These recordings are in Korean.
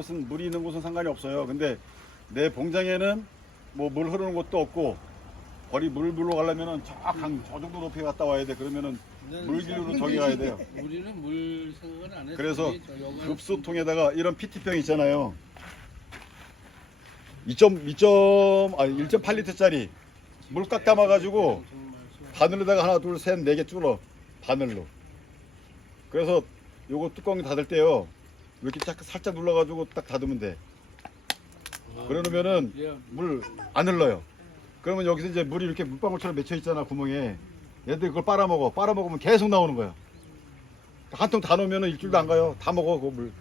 곳은 물이 있는 곳은 상관이 없어요. 근데 내 봉장에는 뭐 물 흐르는 곳도 없고 거리 물 불러 가려면은 저강 저 정도 높이 갔다 와야 돼. 그러면은 물길로 저기 가야 돼요. 우리는 물 생각은 안 해. 그래서 급수통에다가 이런 PT병 있잖아요. 2점 2점 아니 1.8리터짜리 물꽉 담아 가지고 정말 수- 바늘로다가 하나 둘 셋 네 개 뚫어 바늘로. 그래서 요거 뚜껑 닫을 때요 이렇게 짝 살짝 눌러가지고 딱 닫으면 돼. 그러면은 예, 물안 흘러요. 그러면 여기서 이제 물이 이렇게 물방울처럼 맺혀 있잖아 구멍에. 얘들 그걸 빨아먹어. 빨아먹으면 계속 나오는 거야. 한 통 다 넣으면 일주일도 안 가요. 다 먹어 그 물.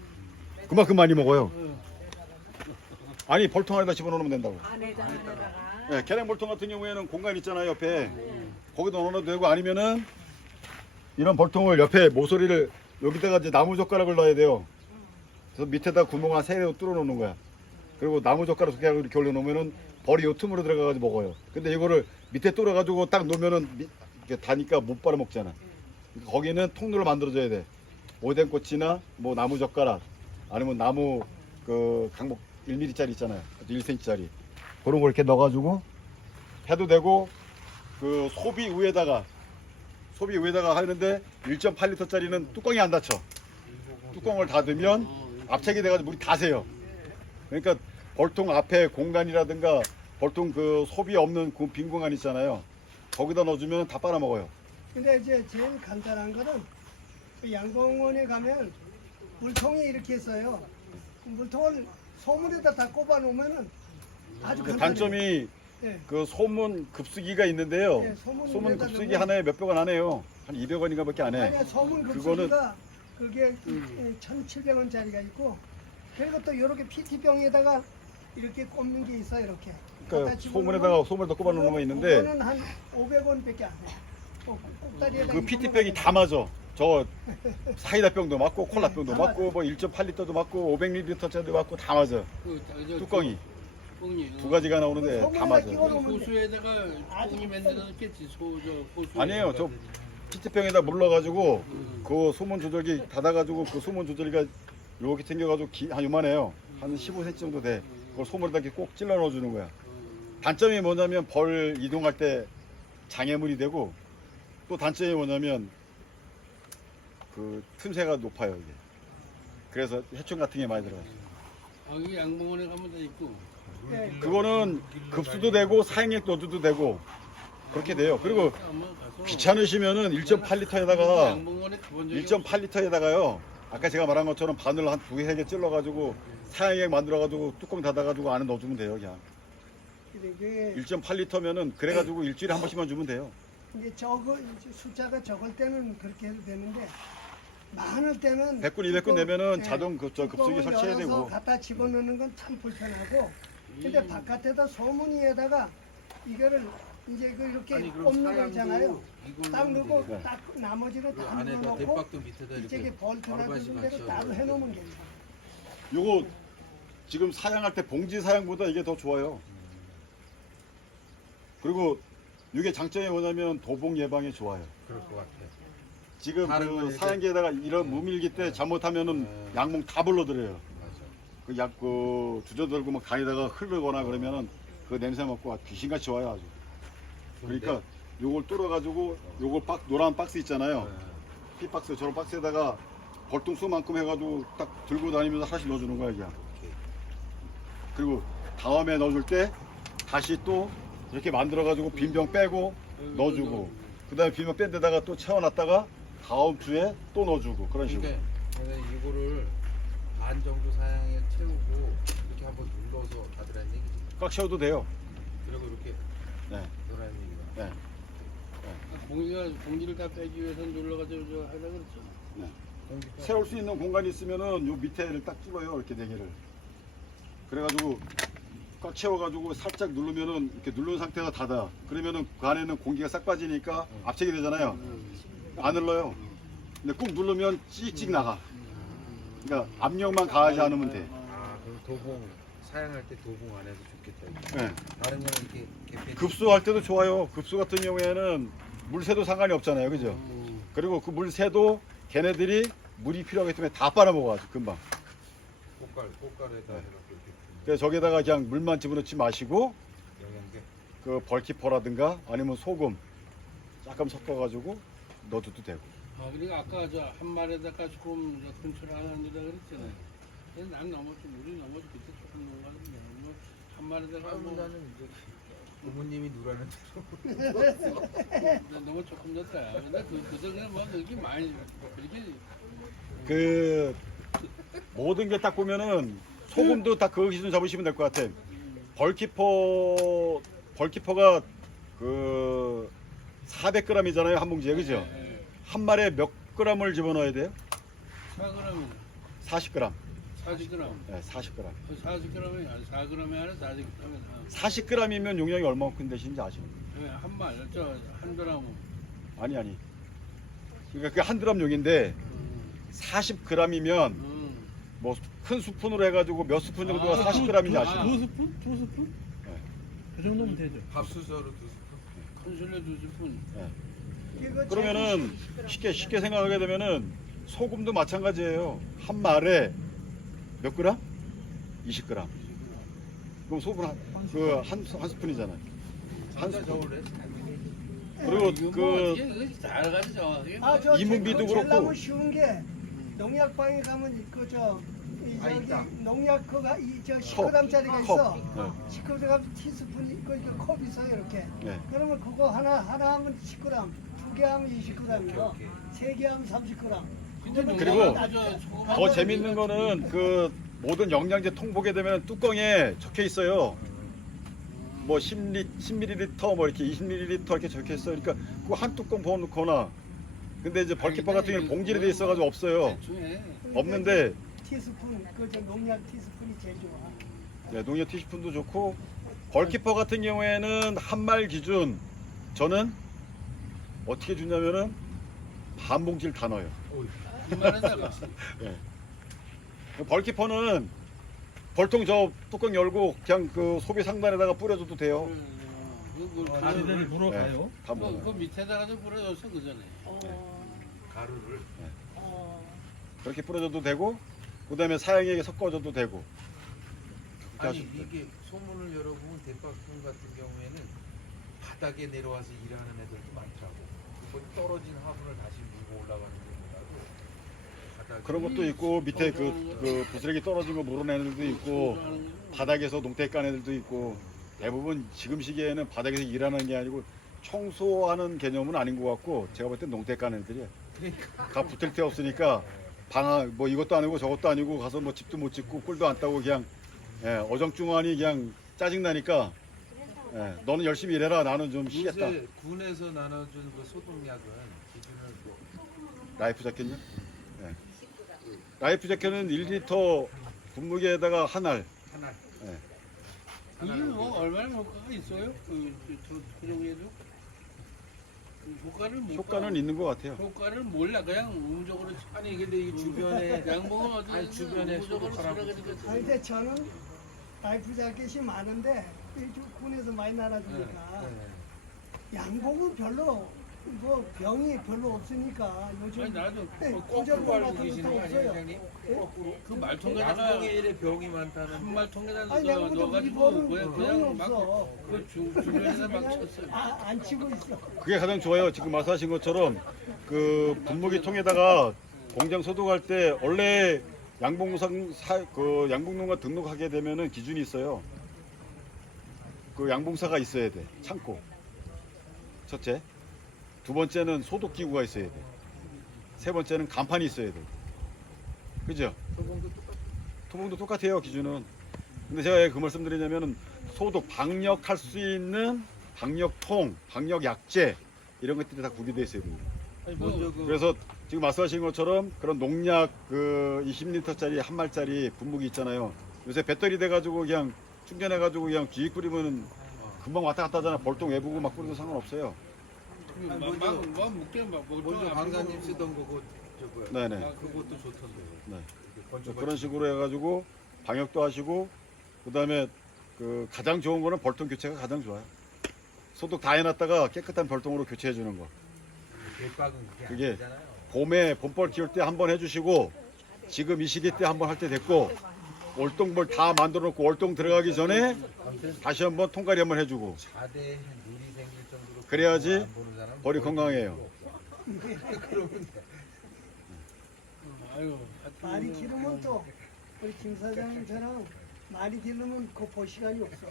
그만큼 많이 먹어요. 아니 볼통 안에다 집어넣으면 된다고. 안에다 안에다가 예, 계량 볼통 같은 경우에는 공간 있잖아요 옆에. 거기다 넣어도 되고 아니면은 이런 볼통을 옆에 모서리를 여기다가 이제 나무 젓가락을 넣어야 돼요. 그래서 밑에다 구멍 한 세개 뚫어 놓는 거야. 그리고 나무 젓가락 두 개를 이렇게 올려 놓으면은 벌이 요 틈으로 들어가가지고 먹어요. 근데 이거를 밑에 뚫어 가지고 딱 놓으면은 미- 이렇게 다니까 못 빨아 먹잖아. 그러니까 거기는 통로를 만들어줘야 돼. 오뎅꽃이나 뭐 나무 젓가락 아니면 나무 그 강목 1mm짜리 있잖아요. 1cm짜리 그런 거 이렇게 넣어가지고 해도 되고 그 소비 위에다가 소비 위에다가 하는데 1.8리터짜리는 뚜껑이 안 닫혀. 뚜껑을 닫으면 압착이 돼가지고 물이 다 새요. 그러니까 벌통 앞에 공간이라든가 벌통 그 소비 없는 그 빈 공간 있잖아요. 거기다 넣어주면 다 빨아먹어요. 근데 이제 제일 간단한 거는 그 양봉원에 가면 물통이 이렇게 있어요. 그 물통을 소문에다 다 꼽아 놓으면은 아주 그 간단해요. 단점이 예. 그 소문 급수기가 있는데요. 예, 소문 소문 급수기 넣으면- 하나에 몇 백 원 안 해요. 한 200원인가밖에 안 해. 아니야 소문 그거는- 급수기가 그게 1,700원짜리가 있고 그리고 또 이렇게 PT병에다가 이렇게 꼽는 게 있어 이렇게. 그러니까 소문에다가 소문에다 꼽아 놓는 거 있는데 그거는 한 500원밖에 안 해. 어, 꼭다리에다 그 PT병이 다 맞아. 저 사이다 병도 맞고 콜라 병도 다 맞고 뭐 1.8리터도 맞고 500ml짜리도 맞고 다 맞아. 그, 저- 저- 뚜껑이 두 가지가 나오는데 다 소문에다 맞아. 끼워 놓으면 돼. 호수에다가 뚜껑이 만들어놨겠지 소저 호수 아니에요. 저 PT병에다 물러가지고 음. 그 소문 조절기 닫아가지고 그 소문 조절기가 이렇게 생겨가지고 기, 한 요만해요. 한 15cm 정도 돼. 그걸 소문에다 이렇게 꼭 찔러 넣어주는 거야. 단점이 뭐냐면 벌 이동할 때 장애물이 되고 또 단점이 뭐냐면 그 틈새가 높아요 이게. 그래서 해충 같은 게 많이 들어가요. 여기 양봉원에 가면 다 있고 네. 그거는 급수도 되고 사행액 넣어도 되고 그렇게 돼요. 그리고 귀찮으시면은 1.8리터에다가 양봉원에 가본 적이 1.8리터에다가요. 아까 제가 말한 것처럼 바늘 한 두 개, 세개 찔러가지고 사양액 만들어가지고 뚜껑 닫아가지고 안에 넣어주면 돼요, 그냥. 근데 그게 1.8리터면은 그래가지고 일주일에 한 번씩만 주면 돼요. 이제 적어 이제 숫자가 적을 때는 그렇게 해도 되는데 많을 때는 100군, 200군 뚜껑- 되면은 예, 자동 그, 저 급수기 뚜껑을 설치해야 되고. 갖다 집어넣는 건 참 불편하고 근데 음. 바깥에다 소문이에다가 이거를 이제 그 이렇게 아니 그럼 꼽는 거 사양도 있잖아요. 이걸로 딱 넣고 되죠. 딱그다 안에다 넣어놓고 대박도 밑에다 이쪽에 이렇게 볼트나 바로바시 그런 대로 맞춰 따로 해놓으면 괜찮아. 요거 지금 사양할 때 봉지 사양보다 이게 더 좋아요. 그리고 이게 장점이 뭐냐면 도봉 예방에 좋아요. 그럴 것 같아. 지금 다른 그 이렇게- 사양기에다가 이런 네. 무밀기 때 잘못하면은 네. 양몽 다 불러들여요. 맞아. 그 약, 그, 주저들고 막 다니다가 흐르거나 그러면은 그 냄새 맡고 귀신같이 와요 아주. 그러니까 요걸 뚫어가지고 요걸 박, 노란 박스 있잖아요. 네. 피박스, 저런 박스에다가 벌통수만큼 해가지고 딱 들고 다니면서 하나씩 넣어주는 거야, 그냥. 그리고 다음에 넣어줄 때 다시 또 이렇게 만들어가지고 빈병 빼고 넣어주고 그 다음에 빈병 뺀 데다가 또 채워놨다가 다음 주에 또 넣어주고 그런 식으로. 그러니까 내가 이거를 반 정도 사양에 채우고 이렇게 한번 눌러서 닫으라는 얘기지. 꽉 채워도 돼요. 그리고 이렇게 네. 넣으라는 얘기가. 네. 공기가 공기를 다 빼기 위해서 눌러가지고 저 하려 그랬죠. 공기 세울 수 있는 공간이 있으면은 요 밑에를 딱 뚫어요 이렇게 네 개를. 그래가지고 꽉 채워가지고 살짝 누르면은 이렇게 누른 상태가 닫아. 그러면은 그 안에는 공기가 싹 빠지니까 압착이 되잖아요. 안 흘러요. 근데 꾹 누르면 찍찍 나가. 그러니까 압력만 가하지 않으면 돼. 아 도봉 사양할 때 도봉 안에서 좋겠다. 이거. 네. 다른 거는 이렇게 개폐. 급수할 때도 좋아요 급수 같은 경우에는 물새도 상관이 없잖아요 그죠 그리고 그 물새도 걔네들이 물이 필요하기 때문에 다 빨아먹어 아주 금방 꽃갈 꽃갈에다 네. 해갖고 이렇게 그래서 저기다가 그냥 물만 집어넣지 마시고 영양제. 그 벌키퍼라든가 아니면 소금 약간 섞어가지고 넣어도 되고. 아 그러니까 아까 저 한 마리에다가 조금 저 근처를 하나 넣으라 그랬잖아요. 근데 난 넘었지 우리 넘었지 그때 조금 같은데 뭐 한 마리에다가 아유 뭐 나는 이제 부모님이 누라는 난 너무 조금 넣었다. 근데 그 그저 그냥 뭐 여기 많이 이렇게 그 모든 게 딱 보면은 소금도 딱그 기준 잡으시면 될 것 같아. 벌키퍼 벌키퍼가 그 400g이잖아요 한 봉지에 그죠? 예, 한 마리에 몇 g을 집어넣어야 돼요? 4g이면 40g. 40g. 네, 40g. 40g이 아니 4g이 아니라 40g. 40g이면 용량이 얼마만큼 되시는지 아시는 거예요? 한 말, 저한 드람. 아니 아니. 그러니까 그 한 드럼 용인데 40g이면 음. 뭐 큰 스푼으로 해가지고 몇 스푼 정도가 아, 40g인지 아, 아시나요? 두 스푼? 두 스푼? 네. 그 정도면 되죠. 밥수저로 두 스푼. 큰 술래 두 스푼. 이거 그러면은 쉽게 쉽게 생각하게 되면은 소금도 마찬가지예요. 한 말에 몇 그램? 20g. 그럼 소금 한그 한 한 스푼이잖아요. 한 스푼. 그리고 이거 그뭐 정확하게. 아, 저 이문비도 제일 그렇고. 쉬운 게 농약방에 가면 그저 아, 저기 있다. 농약 그가 이저 컵, 10g짜리가 컵. 있어. 네. 10g 티스푼 있고 이거 컵 있어요 이렇게. 네. 그러면 그거 하나 하나 하면 10g, 두 개 하면 20g이고, 오케이. 세개 하면 30g. 그리고 더 재밌는 거는 그 모든 영양제 통 보게 되면 뚜껑에 적혀 있어요. 뭐 10리, 10ml 뭐 이렇게 20ml 이렇게 적혀 있어요. 그러니까 그거 한 뚜껑 부어놓거나. 근데 이제 벌키퍼 같은 경우는 봉지로 돼 있어가지고 없어요. 없는데 티스푼 그저 농약 티스푼이 제일 좋아. 네, 농협 티슈푼도 좋고 벌키퍼 같은 경우에는 한 말 기준 저는 어떻게 주냐면은 반 봉지를 다 넣어요. 이만하다가. 벌키퍼는 벌통 저 뚜껑 열고 그냥 그 소비 상단에다가 뿌려줘도 돼요. 그, 그, 아내들이 그, 물어가요. 네, 다 그, 먹어요. 그 밑에다가도 뿌려줬어 그 전에. 가루를. 그렇게 뿌려줘도 되고 그다음에 사양에게 섞어줘도 되고. 그렇게 아니 돼요. 이게 소문을 열어보면 대박군 같은 경우에는 바닥에 내려와서 일하는 애들도 많더라고. 그 떨어진 화분을 다시 물고 올라가는 그런 것도 있고 밑에 그, 그 부스러기 떨어진 거 물어내는 애들도 있고 바닥에서 농태 까는 애들도 있고 대부분 지금 시기에는 바닥에서 일하는 게 아니고 청소하는 개념은 아닌 것 같고 제가 볼 땐 농태 애들이에요. 그러니까 가 붙을 데 없으니까 방아 뭐 이것도 아니고 저것도 아니고 가서 뭐 집도 못 짓고 꿀도 안 따고 그냥 예, 어정쩡하니 그냥 짜증 나니까 예, 너는 열심히 일해라 나는 좀 쉬겠다. 요새 군에서 나눠준 그 소독약은 기준을 뭐 라이프 자켓요? 예. 라이프 자켓은 1리터 분무기에다가 한 알. 하나 예. 이게 뭐 얼마나 효과가 있어요? 그, 그, 그, 그 정도에도? 그 효과를 못 효과는 봐. 있는 것 같아요. 효과를 몰라 그냥 의무적으로 아니 근데 이 주변에 양봉은 어떻게 아니, 주변에 의무적으로 소독하라고 쓰라 그러니까 아니, 근데 저는 라이프 자켓이 많은데 일주 군에서 많이 날아주니까 네. 양복은 별로 뭐 병이 별로 없으니까 요즘 아니 나도 네, 거꾸로 고절모 알고 같은 계시는 것도 거 아니에요, 없어요. 회장님? 예? 거꾸로. 그 말통에다가 양봉에 이래 병이 많다는. 한 말통에다 아니 내가 넣어 보다 우리 넣어가지고 보는 그냥 병이 그냥 막 없어. 그 주- 주변에다 막 쳤어요. 아, 안 치고 있어. 그게 가장 좋아요. 지금 말씀하신 것처럼 그 분무기 통에다가 공장 소독할 때 원래 양봉상 사, 그 양봉농가 등록하게 되면은 기준이 있어요. 그 양봉사가 있어야 돼. 창고. 첫째. 두 번째는 소독 기구가 있어야 돼. 세 번째는 간판이 있어야 돼. 그죠? 소금도 똑같아. 토봉도 똑같아요 기준은 근데 제가 왜 그 말씀 드리냐면은 소독 방역할 수 있는 방역통 방역약제 이런 것들이 다 구비되어 있어야 됩니다 아니 먼저 그 그래서 지금 말씀하신 것처럼 그런 농약 그 20리터짜리 한 말짜리 분무기 있잖아요 요새 배터리 돼가지고 그냥 충전해가지고 그냥 뒤 뿌리면 금방 왔다 갔다 하잖아 벌통 외부고 막 뿌려도 상관없어요 막, 먼저- 막, 막 묶게 막 먼저 강사님 쓰던 거고 저거. 네네 아, 그것도 좋던데. 네. 이렇게 건조 그런 식으로 해가지고 방역도 하시고 그 다음에 그 가장 좋은 거는 벌통 교체가 가장 좋아요. 소독 다 해놨다가 깨끗한 벌통으로 교체해 주는 거. 대박은 그게, 그게 아니잖아요. 봄에 봄벌 키울 때 한번 해주시고 지금 이 시기 때 한번 할 때 됐고 월동벌 다 만들어 놓고 월동 들어가기 전에 아무튼 다시 한번 통과리 한번 해주고 자대에 눈이 생길 정도로 그래야지 거의 건강해요. 그러면 돼. 아유 말이 길으면 또 우리 김 사장님처럼 말이 길으면 그 볼 시간이 없어.